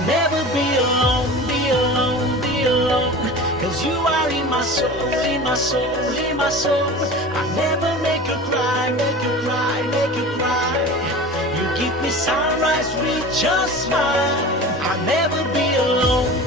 I'll never be alone, be alone, be alone. Cause you are in my soul, in my soul, in my soul. I'll never make you cry, make you cry, make you cry. You give me sunrise with your smile. I'll never be alone.